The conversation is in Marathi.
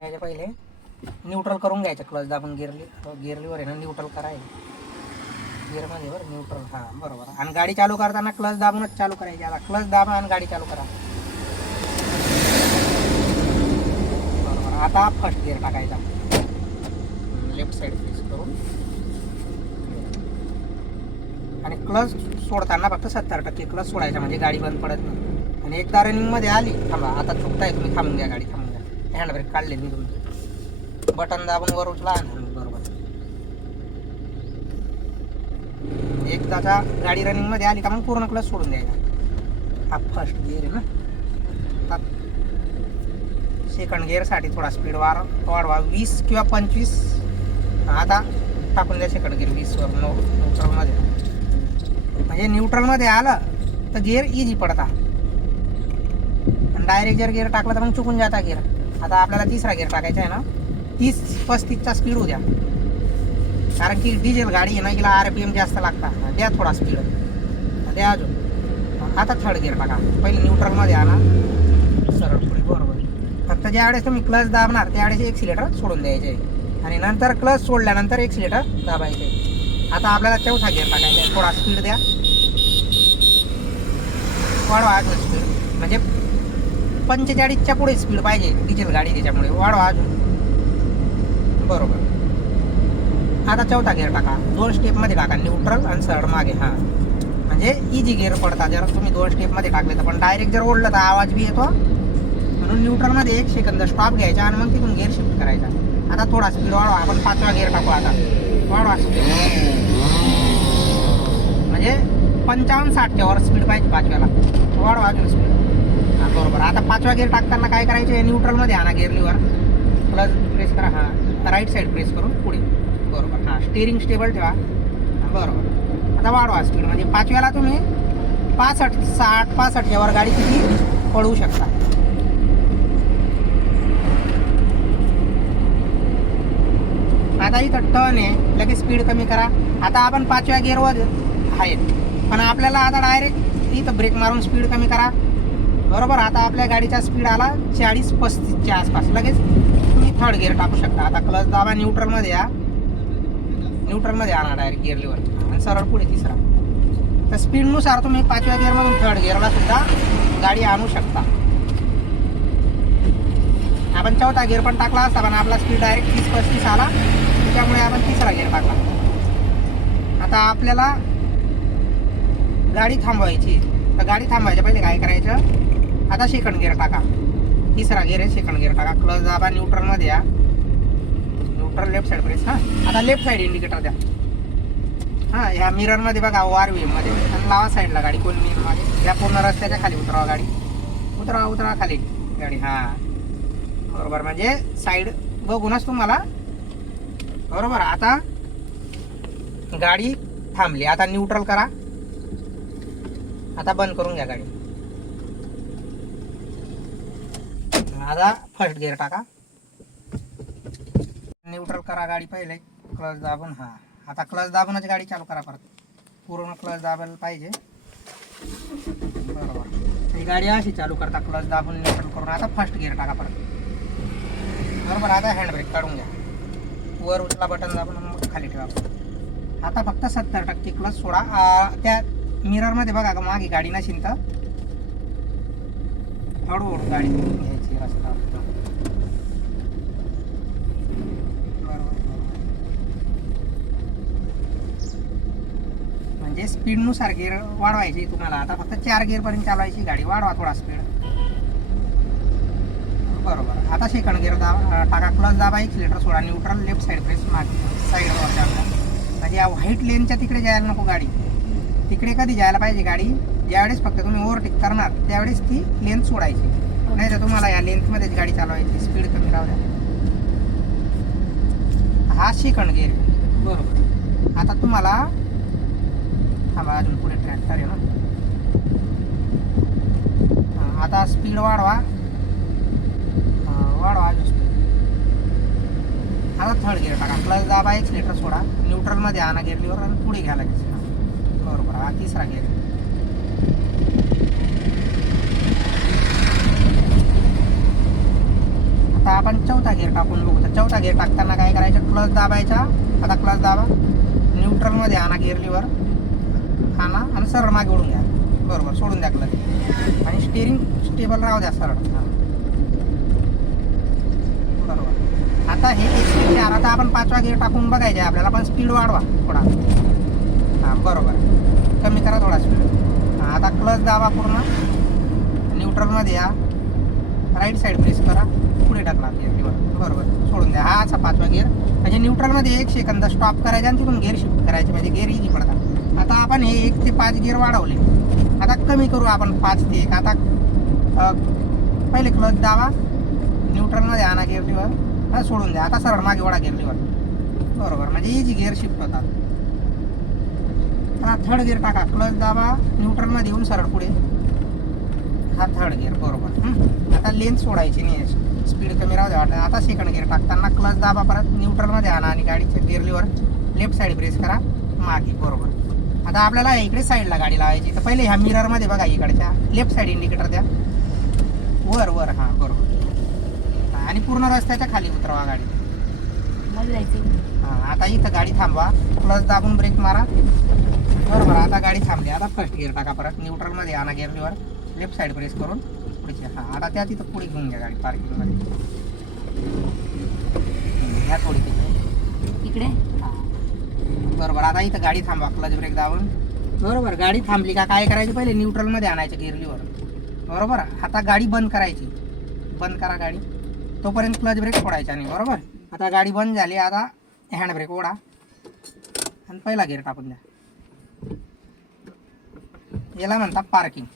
त्याच्या पहिले न्यूट्रल करून घ्यायचं. क्लच दाबून गिअरलीवर आहे ना न्यूट्रल करायचं. गिअरमध्ये बरं न्यूट्रल, हां बरोबर. आणि गाडी चालू करताना क्लच दाबूनच चालू करायची. आता क्लच दाबा आणि गाडी चालू करा. बरोबर. आता फर्स्ट गिअर टाकायचा, लेफ्ट साईड प्रेस करून. आणि क्लच सोडताना फक्त 70% क्लच सोडायचा, म्हणजे गाडी बंद पडत नाही. आणि एकदा रनिंगमध्ये आली, थांबा आता चुकताय तुम्ही, थांबून घ्या गाडी, थांबून घ्या. हँड ब्रेक काढले मी तुमचे, बटन दाबून वर उचला आणि बरोबर. एकदाचा गाडी रनिंगमध्ये आली का मग पूर्ण क्लच सोडून द्यायचा. हा फर्स्ट गिअर आहे ना. सेकंड गिअरसाठी थोडा स्पीड वाढवा, 20 किंवा 25. आता टाकून द्या सेकंड गिअर 20वर न्यूट्रलमध्ये. म्हणजे न्यूट्रलमध्ये आलं तर गिअर इझी पडता. आणि डायरेक्ट जर गिअर टाकला तर मग चुकून जाता गिअर. आता आपल्याला तिसरा गिअर टाकायचा आहे ना, 30-35चा स्पीड होऊ द्या, कारण की डिझेल गाडी आहे ना, हिला RPM जास्त लागतात. द्या थोडा स्पीड, द्या अजून. आता थर्ड गिअर टाका. पहिले न्यूट्रलमध्ये आणा, सरळ पुढे बरोबर. फक्त ज्यावेळेस तुम्ही क्लच दाबणार त्यावेळेस एक्सिलेटर सोडून द्यायचे, आणि नंतर क्लच सोडल्यानंतर एक्सिलेटर दाबायचे. आता आपल्याला चौथा गिअर टाकायचा आहे. थोडा स्पीड द्या, वाढवा अजून स्पीड. म्हणजे 45च्या पुढे स्पीड पाहिजे डिझेल गाडी, त्याच्यामुळे वाढवा अजून बरोबर. आता चौथा गिअर टाका. 2 स्टेपमध्ये टाका, न्यूट्रल आणि सरळ मागे. हां, म्हणजे इझी गिअर पडता जर तुम्ही 2 स्टेपमध्ये टाकले तर. पण डायरेक्ट जर ओढलं तर आवाज बी येतो, म्हणून न्यूट्रलमध्ये 1 सेकंद स्टॉप घ्यायचा आणि मग तिथून गिअर शिफ्ट करायचा. आता थोडा स्पीड वाढवा. आपण 5वा गिअर टाकू. आता वाढवा स्पीड, म्हणजे 55-60च्या वर स्पीड पाहिजे 5व्याला. वाढवा अजून स्पीड. हां बरोबर. आता 5वा गिअर टाकताना काय करायचे, न्यूट्रलमध्ये आणा गिअरलीवर, प्लस प्रेस करा. हां, राईट साईड प्रेस करून पुढे बरोबर. हां, स्टिअरिंग स्टेबल ठेवा बरोबर. आता वाढवा स्पीड, म्हणजे 5व्याला तुम्ही 65-60-65च्या वर गाडी किती पळवू शकता. आता इथं टर्न आहे, लगेच स्पीड कमी करा. आता आपण 5व्या गिअरवर आहे, पण आपल्याला आता डायरेक्ट इथं ब्रेक मारून स्पीड कमी करा बरोबर. आता आपल्या गाडीचा स्पीड आला 40-35च्या आसपास. लगेच तुम्ही थर्ड गिअर टाकू शकता. आता क्लच दाबा, न्यूट्रलमध्ये या, न्यूट्रलमध्ये आणा डायरेक्ट गिअरलीवर आणि सरळ पुढे तिसरा. तर स्पीडनुसार तुम्ही 5व्या गिअरमधून थर्ड गिअरला सुद्धा गाडी आणू शकता. आपण चौथा गिअर पण टाकला असता, पण आपला स्पीड डायरेक्ट 30-35 आला, त्याच्यामुळे आपण तिसरा गिअर टाकला. आता आपल्याला गाडी थांबवायची, तर गाडी थांबवायच्या पहिले काय करायचं, आता सेकंड गिअर टाका. तिसरा गिअर आहे, सेकंड गिअर टाका. क्लच दाबा, न्यूट्रलमध्ये या, न्यूट्रल लेफ्ट साईड प्रेस. हां, आता लेफ्ट साईड इंडिकेटर द्या. हां, ह्या मिररमध्ये बघा, ORVमध्ये, आणि लावा साईडला गाडी. कोण मिररमध्ये या पूर्ण रस्त्याच्या खाली उतरावा गाडी. उतरा खाली गाडी. हां बरोबर, म्हणजे साईड बघूनच तुम्हाला बरोबर. आता गाडी थांबली, आता न्यूट्रल करा. आता बंद करून घ्या गाडी. आता फर्स्ट गिअर टाका, न्यूट्रल करा गाडी पहिले, क्लच दाबून. हां, आता क्लच दाबूनच गाडी चालू करा परत. पूर्ण क्लच दाबायला पाहिजे बरोबर. ही गाडी अशी चालू करता, क्लच दाबून न्यूट्रल करून. आता फर्स्ट गिअर टाका परत बरोबर. आता हँड ब्रेक काढून घ्या, वर उचला, बटन दाबून मग खाली ठेवा. आता फक्त 70% क्लच सोडा. त्या मिररमध्ये बघा का मागे गाडी नसेल तर हळूहळू गाडी घ्यायची रस्ता बरोबर. म्हणजे स्पीडनुसार गिअर वाढवायची तुम्हाला. आता फक्त 4 गिअरपर्यंत चालवायची गाडी. वाढवा थोडा स्पीड बरोबर. आता सेकंड गिअर टाका, क्लच दाबा, एक्सिलेटर सोडा, न्यूट्रल, लेफ्ट साईड प्रेस, मागे साईडवर जायला. म्हणजे या व्हाईट लेनच्या तिकडे जायला नको गाडी. तिकडे कधी जायला पाहिजे गाडी, ज्यावेळेस फक्त तुम्ही ओव्हरटेक करणार त्यावेळेस ती लेंथ सोडायची, नाही तर तुम्हाला या लेंथमध्येच गाडी चालवायची. स्पीड कमी राहू द्या. हा सेकंड गिअर बरोबर. आता तुम्हाला थांबा, अजून पुढे ट्रॅक्टर आहे ना. आता स्पीड वाढवा अजून स्पीड. आता थर्ड गिअर टाका, क्लच दाबा, एक्सिलेटर सोडा, न्यूट्रलमध्ये आणा गिअरलीवर आणि पुढे घ्या लगेच बरोबर. हा तिसरा गिअर. आता आपण चौथा गिअर टाकून बघू. तर चौथा गिअर टाकताना काय करायचं, क्लच दाबायचा. आता क्लच दाबा, न्यूट्रलमध्ये आणा गिअर लिव्हर, आणा आणि सरळ मागे ओढून घ्या. बरोबर, सोडून द्या क्लच आणि स्टेअरिंग स्टेबल राहू द्या सरळ. हां बरोबर. आता हे 104. आता आपण 5वा गिअर टाकून बघायचे आपल्याला, पण स्पीड वाढवा थोडा. हां बरोबर, कमी करा थोडा स्पीड. हां आता क्लच दाबा पूर्ण, न्यूट्रलमध्ये या, राईट साईड प्रेस करा, पुढे टाकला गिअर लिव्हर. बरोबर, सोडून द्या. हा असा 5वा गिअर. म्हणजे न्यूट्रलमध्ये 1 सेकंद स्टॉप करायचा आणि तिथून गिअर शिफ्ट करायचे, म्हणजे गिअर इझी पडतात. आता आपण हे 1 ते 5 गिअर वाढवले, आता कमी करू आपण 5 ते 1. आता पहिले क्लच दाबा, न्यूट्रलमध्ये आणा गिअर लिव्हर, सोडून द्या. आता सरळ मागे वडा गिअर लिव्हर. बरोबर, म्हणजे इझी गिअर शिफ्ट होतात. आता थर्ड गिअर टाका, क्लच दाबा, न्यूट्रलमध्ये येऊन सरळ पुढे. हा थर्ड गिअर. बरोबर. आता लेन्थ सोडायची नाही, स्पीड कमी राहू द्या. आता सेकंड गिअर टाकताना क्लच दाबा, परत न्यूट्रलमध्ये आणा आणि गाडीचे gear lever left side press करा, मागे. बरोबर. आता आपल्याला इकडे साईडला गाडी लावायची. तर पहिले ह्या मिररमध्ये बघा, इकडच्या लेफ्ट साईड इंडिकेटर द्या, वर वर. हां बरोबर. आणि पूर्ण रस्त्याच्या खाली उतरवा गाडी. हां आता इथं गाडी थांबवा, क्लच दाबून ब्रेक मारा. बरोबर, आता गाडी थांबली. आता फर्स्ट गिअर टाका, परत न्यूट्रलमध्ये आणा gear lever, left side press करून पुढचे. हां आता त्या तिथं पुढे घेऊन घ्या गाडी पार्किंगमध्ये. ह्या थोडी तिथे इकडे. हां बरोबर. आता इथं गाडी थांबवा, क्लच ब्रेक दाबून. बरोबर, गाडी थांबली का काय करायचं, पहिले न्यूट्रलमध्ये आणायचं गिअर लिव्हर. बरोबर. आता गाडी बंद करायची, बंद करा गाडी, तोपर्यंत क्लच ब्रेक सोडायचा नाही. बरोबर. आता गाडी बंद झाली, आता हँड ब्रेक ओढा आणि पहिला गिअर टाकून द्या. याला म्हणतात पार्किंग.